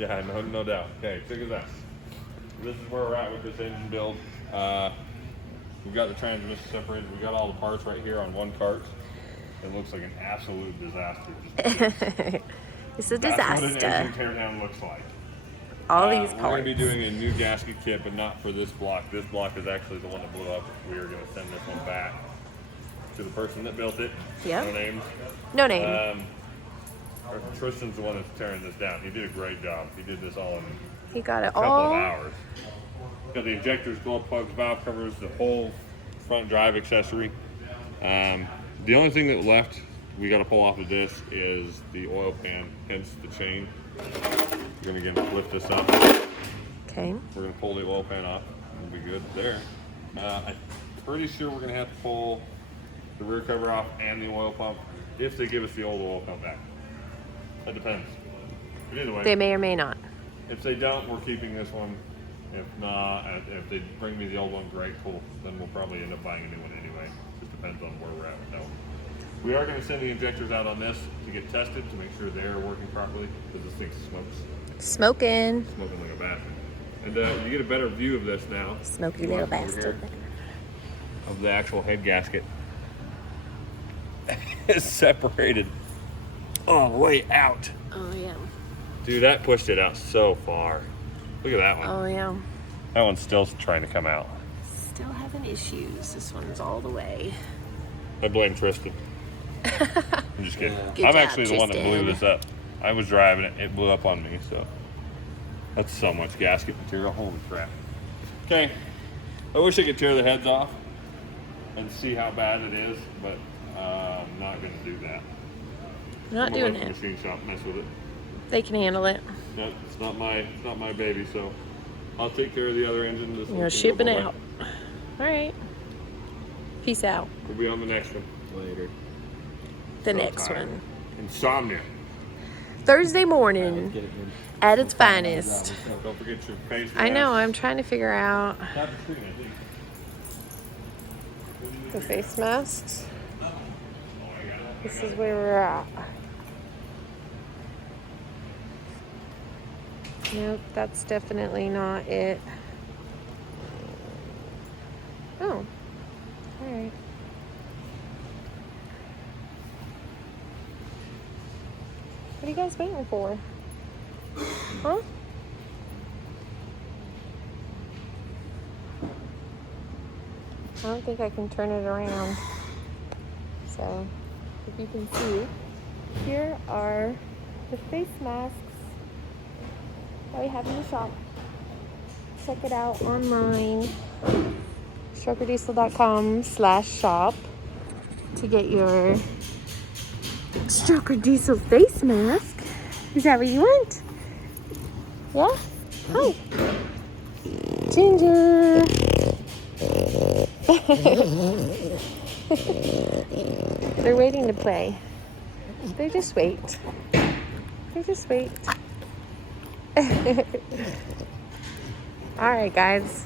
Yeah, no doubt. Okay, check this out. This is where we're at with this engine build. We've got the transmission separated. We got all the parts right here on one cart. It looks like an absolute disaster. It's a disaster. That's what an engine teardown looks like. All these parts. We're going to be doing a new gasket kit, but not for this block. This block is actually the one that blew up. We are going to send this one back to the person that built it. Yep. No names. No name. Tristan's the one that's tearing this down. He did a great job. He did this all in He got it a couple all. of hours. Got the injectors, glow plugs, valve covers, the whole front drive accessory. The only thing that left we got to pull off of this is the oil pan, hence the chain. We're going to lift this up. Okay. We're going to pull the oil pan off. We'll be good there. I'm pretty sure we're going to have to pull the rear cover off and the oil pump if they give us the old oil pump back. That depends. But either way, They may or may not. if they don't, we're keeping this one. If not, if they bring me the old one, great, cool. Then we'll probably end up buying a new one anyway. Just depends on where we're at with that one. We are going to send the injectors out on this to get tested to make sure they're working properly, because this thing smokes. Smoking. Smoking like a bastard. And you get a better view of this now. Smoky little bastard. Of the actual head gasket. It's separated all the way out. Oh, yeah. Dude, that pushed it out so far. Look at that one. Oh, yeah. That one's still trying to come out. Still having issues. This one's all the way. I blame Tristan. I'm just kidding. Good I'm job, actually the one that blew Tristan. this up. I was driving it. It blew up on me, so. That's so much gasket material. Holy crap. Okay. I wish I could tear the heads off and see how bad it is, but I'm not going to do that. Not I'm gonna doing let the it. machine shop mess with it. They can handle it. No, it's not my baby, so I'll take care of the other engine. This You're shipping out. All right. Peace out. We'll be on the next one later. The next tired. one. Insomnia. Thursday morning at its finest. Don't forget your face mask. I know. I'm trying to figure out Tap the screen, I think. the face masks. This is where we're at. Nope, that's definitely not it. Oh, all right. What are you guys waiting for? Huh? I don't think I can turn it around. So, if you can see, here are the face masks that we have in the shop. Check it out online. StrokerDiesel.com/shop to get your Stroker Diesel face mask. Is that what you want? Yeah? Hi. Ginger. They're waiting to play. They just wait. They just wait. All right, guys.